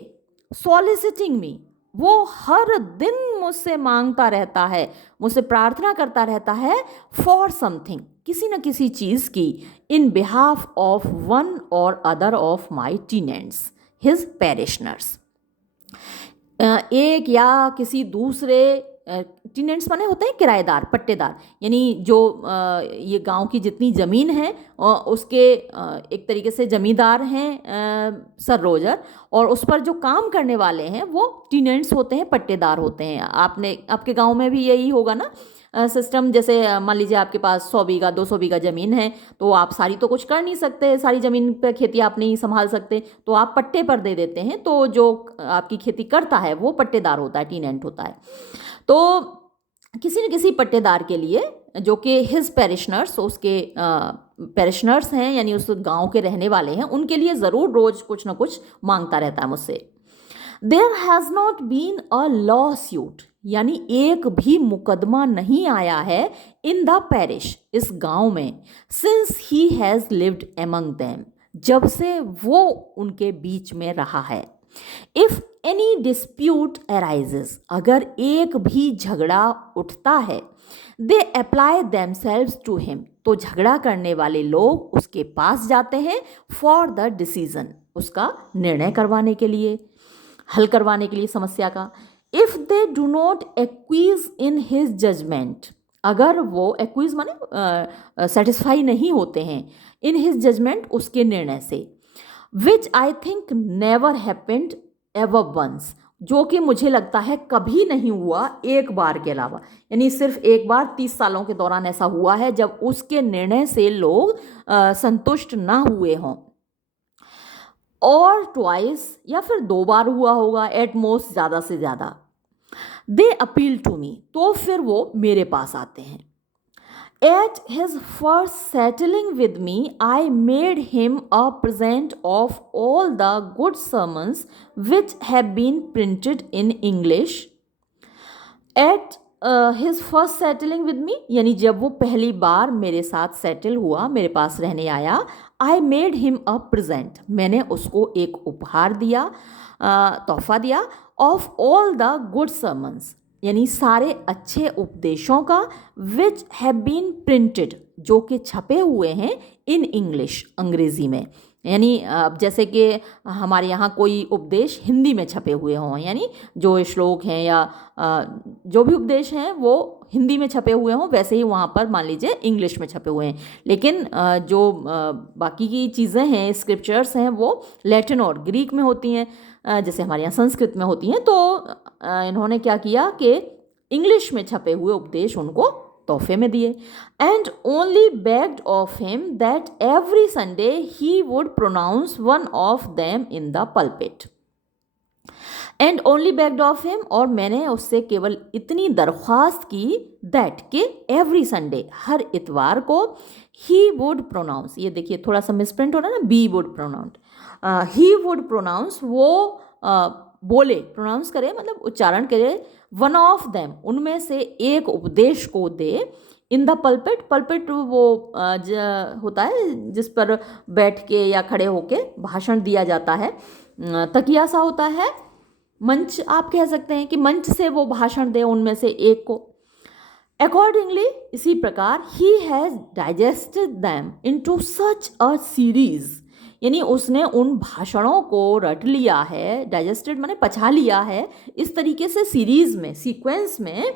soliciting me, वो हर दिन मुझसे मांगता रहता है, मुझसे प्रार्थना करता रहता है, फॉर समथिंग, किसी न किसी चीज़ की, in behalf of one or other of my tenants his parishioners, एक या किसी दूसरे, टीनेंट्स माने होते हैं किराएदार, पट्टेदार, यानी जो ये गांव की जितनी ज़मीन है उसके एक तरीके से ज़मींदार हैं सर रोजर, और उस पर जो काम करने वाले हैं वो टीनेंट्स होते हैं, पट्टेदार होते हैं। आपके गांव में भी यही होगा ना सिस्टम, जैसे मान लीजिए आपके पास 100 बीघा 200 बीघा ज़मीन है, तो आप सारी तो कुछ कर नहीं सकते, सारी ज़मीन पर खेती आप नहीं संभाल सकते, तो आप पट्टे पर दे देते हैं, तो जो आपकी खेती करता है वो पट्टेदार होता है, टीनेंट होता है। तो किसी न किसी पट्टेदार के लिए, जो कि हिज पैरिशनर्स, उसके पैरिशनर्स हैं, यानी उस गांव के रहने वाले हैं, उनके लिए ज़रूर रोज़ कुछ ना कुछ मांगता रहता है मुझसे। There has not been a lawsuit, यानी एक भी मुकदमा नहीं आया है इन द पैरिश, इस गांव में, since he has lived among them, जब से वो उनके बीच में रहा है। इफ एनी डिस्प्यूट अराइजेस, अगर एक भी झगड़ा उठता है, they apply themselves to him, तो झगड़ा करने वाले लोग उसके पास जाते हैं, फॉर द डिसीजन, उसका निर्णय करवाने के लिए, हल करवाने के लिए समस्या का। If they do not acquiesce in his judgement, अगर वो एक्वीज माने सेटिस्फाई नहीं होते हैं, इन हिज जजमेंट, उसके निर्णय से, which I think never happened ever once, जो कि मुझे लगता है कभी नहीं हुआ एक बार के अलावा, यानी सिर्फ एक बार 30 सालों के दौरान ऐसा हुआ है जब उसके निर्णय से लोग संतुष्ट ना हुए हों, और ट्वाइस, या फिर 2 बार हुआ होगा एट मोस्ट, ज़्यादा से ज़्यादा। दे अपील टू मी, तो फिर वो मेरे पास आते हैं। At his first settling with me, I made him a present of all the good sermons which have been printed in English. At his first settling with me, यानी जब वो पहली बार मेरे साथ सेटल हुआ, मेरे पास रहने आया, I made him a present, मैंने उसको एक उपहार दिया, तोहफा दिया, of all the good sermons, यानी सारे अच्छे उपदेशों का, which have been printed, जो कि छपे हुए हैं, in English, अंग्रेजी में, यानी अब जैसे कि हमारे यहाँ कोई उपदेश हिंदी में छपे हुए हों, यानी जो श्लोक हैं या जो भी उपदेश हैं वो हिंदी में छपे हुए हों, वैसे ही वहाँ पर मान लीजिए इंग्लिश में छपे हुए हैं। लेकिन जो बाकी की चीज़ें हैं, स्क्रिप्चर्स हैं, वो लैटिन और ग्रीक में होती हैं, जैसे हमारे यहाँ संस्कृत में होती हैं। तो इन्होंने क्या किया कि इंग्लिश में छपे हुए उपदेश उनको तोहफे में दिए। And only begged of him that every Sunday he would pronounce one of them in the pulpit. And only begged of him, और मैंने उससे केवल इतनी दरख्वास्त की दैट कि एवरी संडे, हर इतवार को, ही वुड प्रोनाउंस, ये देखिए थोड़ा सा मिसप्रिंट हो रहा है ना, be would pronounce, he would pronounce, वो बोले, प्रोनाउंस करे मतलब उच्चारण करे, वन ऑफ देम, उनमें से एक उपदेश को दे, इन द पल्पिट। पल्पिट वो होता है जिस पर बैठ के या खड़े होके भाषण दिया जाता है, तकिया सा होता है, मंच आप कह सकते हैं कि मंच से वो भाषण दे उनमें से एक को। अकॉर्डिंगली, इसी प्रकार, he has digested them into such a series, यानी उसने उन भाषणों को रट लिया है, डाइजेस्टेड माने पचा लिया है, इस तरीके से सीरीज में, सीक्वेंस में,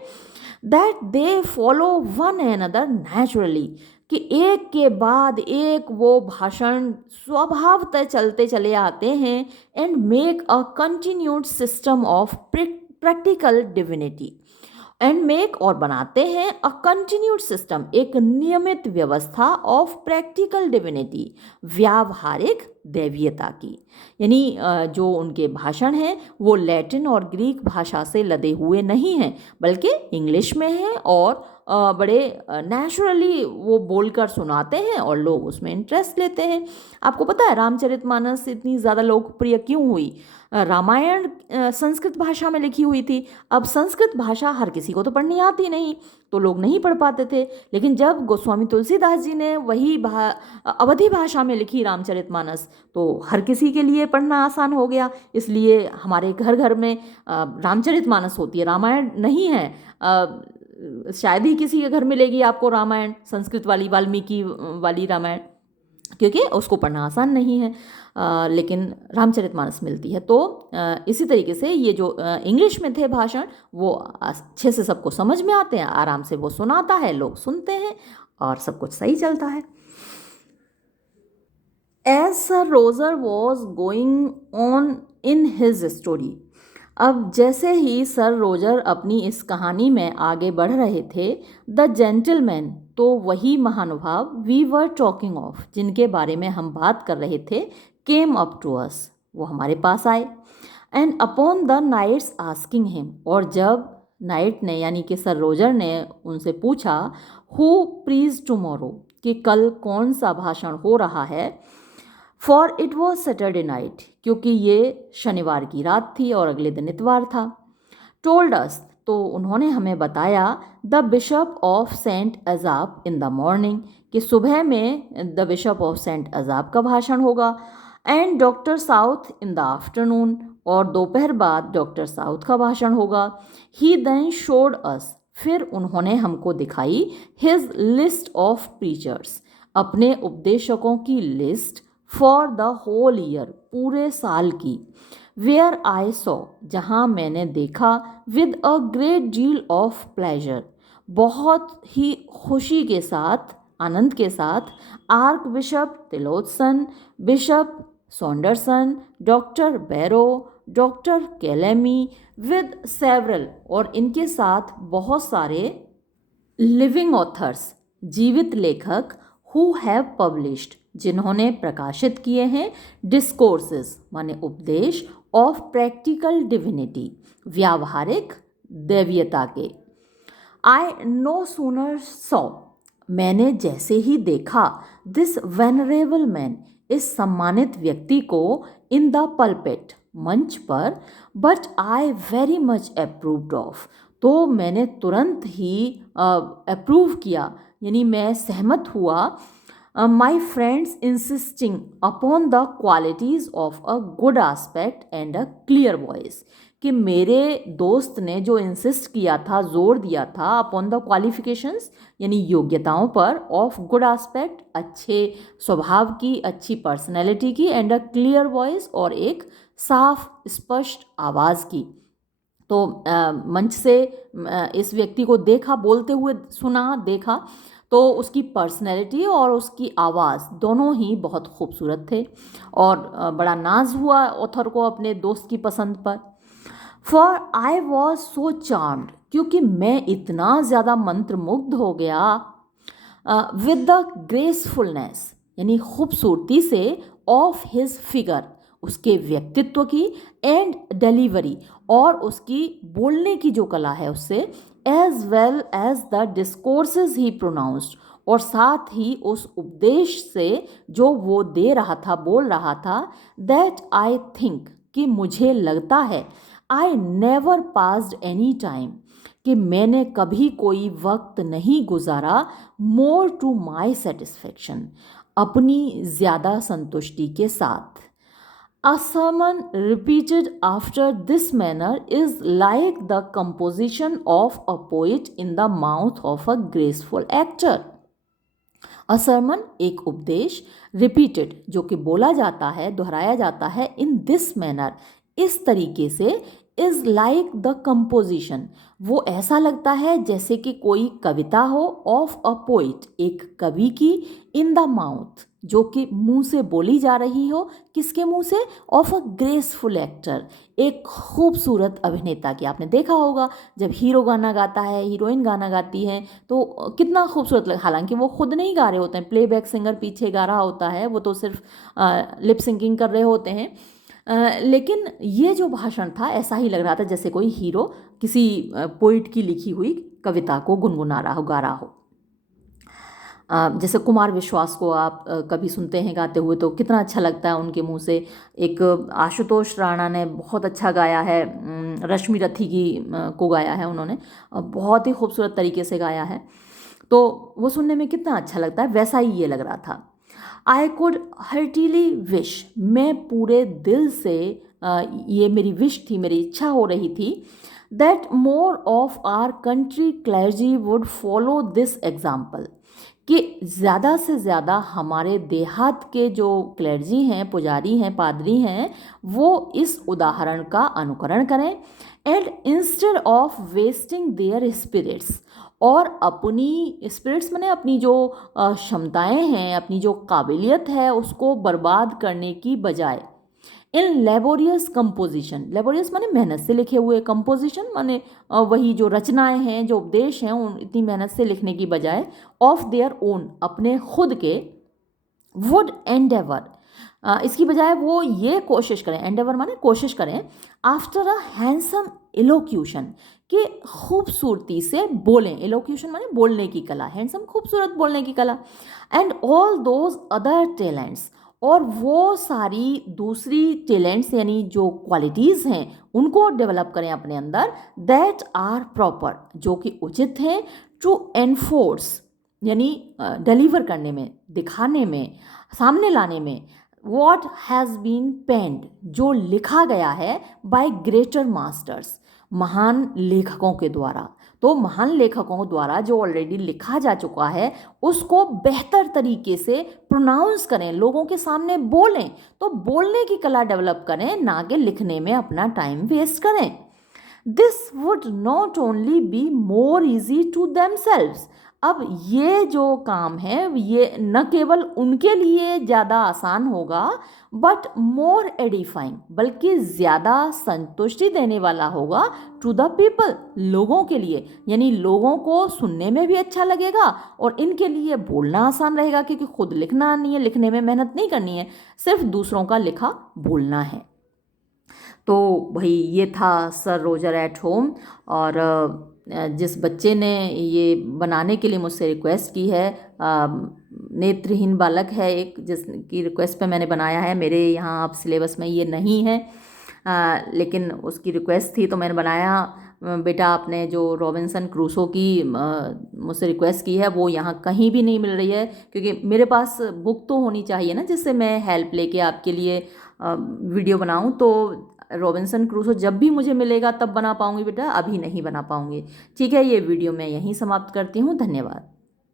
that they follow one another naturally, कि एक के बाद एक वो भाषण स्वभावतः चलते चले आते हैं, and make a continued system of practical divinity, and make, और बनाते हैं, अ कंटिन्यूड सिस्टम, एक नियमित व्यवस्था, ऑफ प्रैक्टिकल डिविनिटी, व्यावहारिक दैवीयता की। यानी जो उनके भाषण हैं वो लैटिन और ग्रीक भाषा से लदे हुए नहीं हैं, बल्कि इंग्लिश में हैं, और बड़े नेचुरली वो बोलकर सुनाते हैं और लोग उसमें इंटरेस्ट लेते हैं। आपको पता है रामचरितमानस इतनी ज़्यादा लोकप्रिय क्यों हुई? रामायण संस्कृत भाषा में लिखी हुई थी। अब संस्कृत भाषा हर किसी को तो पढ़नी आती नहीं, तो लोग नहीं पढ़ पाते थे। लेकिन जब गोस्वामी तुलसीदास जी ने वही अवधी भाषा में लिखी रामचरितमानस, तो हर किसी के लिए पढ़ना आसान हो गया। इसलिए हमारे घर घर में रामचरितमानस होती है, रामायण नहीं है। शायद ही किसी के घर मिलेगी आपको रामायण, संस्कृत वाली, वाल्मीकि वाली रामायण, क्योंकि उसको पढ़ना आसान नहीं है। लेकिन रामचरितमानस मिलती है। तो इसी तरीके से ये जो इंग्लिश में थे भाषण, वो अच्छे से सबको समझ में आते हैं, आराम से वो सुनाता है, लोग सुनते हैं और सब कुछ सही चलता है। As Sir Roger was going on in his story, अब जैसे ही सर रोजर अपनी इस कहानी में आगे बढ़ रहे थे, द जेंटलमैन, तो वही महानुभाव, वी वर टॉकिंग ऑफ, जिनके बारे में हम बात कर रहे थे, केम अप टू अस, वो हमारे पास आए। And upon the knight's asking him, और जब नाइट ने यानी कि सर रोजर ने उनसे पूछा, हु प्रीज टुमारो, कि कल कौन सा भाषण हो रहा है, for it was Saturday night, क्योंकि ये शनिवार की रात थी और अगले दिन इतवार था। टोल्ड अस, तो उन्होंने हमें बताया, द बिशप ऑफ सेंट अजाब इन द मॉर्निंग, कि सुबह में द बिशप ऑफ सेंट अजाब का भाषण होगा, and doctor south in the afternoon, और दोपहर बाद डॉक्टर साउथ का भाषण होगा। ही देन शोड अस, फिर उन्होंने हमको दिखाई, हिज लिस्ट ऑफ प्रीचर्स, अपने उपदेशकों की list, for the whole year, पूरे साल की, वेयर आई सॉ, जहाँ मैंने देखा, with a great deal of pleasure, बहुत ही खुशी के साथ, आनंद के साथ, archbishop Tillotson, bishop Sanderson, doctor Barrow, doctor Calamy, with several, और इनके साथ बहुत सारे लिविंग ऑथर्स, जीवित लेखक, हु हैव पब्लिश्ड, जिन्होंने प्रकाशित किए हैं, डिस्कोर्सेस माने उपदेश, ऑफ प्रैक्टिकल डिविनिटी, व्यावहारिक दैवीयता के। आई नो सूनर सॉ, मैंने जैसे ही देखा, दिस वेनरेबल मैन, इस सम्मानित व्यक्ति को, इन द पल्पिट, मंच पर, but I very much approved of, तो मैंने तुरंत ही अप्रूव किया, यानी मैं सहमत हुआ, my friends insisting upon the qualities of a good aspect and a clear voice, कि मेरे दोस्त ने जो इंसिस्ट किया था, जोर दिया था अपॉन द क्वालिफिकेशंस यानी योग्यताओं पर, ऑफ गुड एस्पेक्ट अच्छे स्वभाव की, अच्छी पर्सनैलिटी की, एंड अ क्लियर वॉइस और एक साफ स्पष्ट आवाज़ की। तो मंच से इस व्यक्ति को देखा, बोलते हुए सुना, देखा, तो उसकी पर्सनैलिटी और उसकी आवाज़ दोनों ही बहुत खूबसूरत थे और बड़ा नाज हुआ ऑथर को अपने दोस्त की पसंद पर। For I was so charmed, क्योंकि मैं इतना ज़्यादा मंत्रमुग्ध हो गया, विद द ग्रेसफुलनेस यानी खूबसूरती से, ऑफ हिज फिगर उसके व्यक्तित्व की, एंड डिलीवरी और उसकी बोलने की जो कला है उससे, as well as the discourses he pronounced और साथ ही उस उपदेश से जो वो दे रहा था, बोल रहा था, दैट आई थिंक कि मुझे लगता है, I never passed any time कि मैंने कभी कोई वक्त नहीं गुजारा, मोर टू माई सेटिस्फेक्शन अपनी ज़्यादा संतुष्टि के साथ। A sermon repeated after this manner is like the composition of a poet in the mouth of a graceful actor. A sermon एक उपदेश, repeated जो कि बोला जाता है, दोहराया जाता है, in this manner इस तरीके से, is like the composition वो ऐसा लगता है जैसे कि कोई कविता हो, of a poet एक कवि की, in the mouth जो कि मुंह से बोली जा रही हो, किसके मुंह से, ऑफ अ ग्रेसफुल एक्टर एक खूबसूरत अभिनेता की। आपने देखा होगा जब हीरो गाना गाता है, हीरोइन गाना गाती है तो कितना खूबसूरत हालांकि वो खुद नहीं गा रहे होते हैं, प्लेबैक सिंगर पीछे गा रहा होता है, वो तो सिर्फ लिप सिंकिंग कर रहे होते हैं, लेकिन ये जो भाषण था ऐसा ही लग रहा था जैसे कोई हीरो किसी पोइट की लिखी हुई कविता को गुनगुना रहा हो, गा रहा हो। जैसे कुमार विश्वास को आप कभी सुनते हैं गाते हुए तो कितना अच्छा लगता है उनके मुंह से। एक आशुतोष राणा ने बहुत अच्छा गाया है, रश्मि रथी की को गाया है उन्होंने, बहुत ही खूबसूरत तरीके से गाया है, तो वो सुनने में कितना अच्छा लगता है, वैसा ही ये लग रहा था। आई कुड हर्टीली विश मैं पूरे दिल से, ये मेरी विश थी, मेरी इच्छा हो रही थी, that more of our country clergy would follow this example कि ज़्यादा से ज़्यादा हमारे देहात के जो क्लर्जी हैं, पुजारी हैं, पादरी हैं, वो इस उदाहरण का अनुकरण करें, and instead of wasting their spirits और अपनी स्पिरिट्स माने अपनी जो क्षमताएं हैं, अपनी जो काबिलियत है उसको बर्बाद करने की बजाय, इन लेबोरियस कंपोजिशन, लेबोरियस माने मेहनत से लिखे हुए, कंपोजिशन माने वही जो रचनाएं हैं, जो उपदेश हैं, उन इतनी मेहनत से लिखने की बजाय, ऑफ देयर ओन अपने खुद के, वुड एंडेवर इसकी बजाय वो ये कोशिश करें, एंडेवर माने कोशिश करें, आफ्टर अ हैंडसम इलोक्यूशन कि खूबसूरती से बोलें, इलोक्यूशन माने बोलने की कला, हैंडसम खूबसूरत बोलने की कला, and all those other talents और वो सारी दूसरी टैलेंट्स यानी जो क्वालिटीज़ हैं उनको डेवलप करें अपने अंदर, दैट आर प्रॉपर जो कि उचित हैं, टू एनफोर्स यानी डिलीवर करने में, दिखाने में, सामने लाने में, वॉट हैज़ बीन पेंड जो लिखा गया है, बाय ग्रेटर मास्टर्स महान लेखकों के द्वारा। तो महान लेखकों द्वारा जो ऑलरेडी लिखा जा चुका है उसको बेहतर तरीके से प्रोनाउंस करें, लोगों के सामने बोलें, तो बोलने की कला डेवलप करें, ना कि लिखने में अपना टाइम वेस्ट करें। This would not only be more easy to themselves, अब ये जो काम है ये न केवल उनके लिए ज़्यादा आसान होगा, बट मोर एडिफाइंग बल्कि ज़्यादा संतुष्टि देने वाला होगा, टू द पीपल लोगों के लिए, यानी लोगों को सुनने में भी अच्छा लगेगा और इनके लिए बोलना आसान रहेगा, क्योंकि खुद लिखना नहीं है, लिखने में मेहनत नहीं करनी है, सिर्फ दूसरों का लिखा बोलना है। तो भाई ये था सर रोजर एट होम, और जिस बच्चे ने ये बनाने के लिए मुझसे रिक्वेस्ट की है, नेत्रहीन बालक है एक, जिसकी रिक्वेस्ट पे मैंने बनाया है, मेरे यहाँ अब सिलेबस में ये नहीं है, लेकिन उसकी रिक्वेस्ट थी तो मैंने बनाया। बेटा आपने जो रॉबिन्सन क्रूसो की मुझसे रिक्वेस्ट की है वो यहाँ कहीं भी नहीं मिल रही है, क्योंकि मेरे पास बुक तो होनी चाहिए ना जिससे मैं हेल्प लेके आपके लिए वीडियो बनाऊँ। तो रॉबिन्सन क्रूसो जब भी मुझे मिलेगा तब बना पाऊँगी बेटा, अभी नहीं बना पाऊँगी। ठीक है, ये वीडियो मैं यहीं समाप्त करती हूँ। धन्यवाद।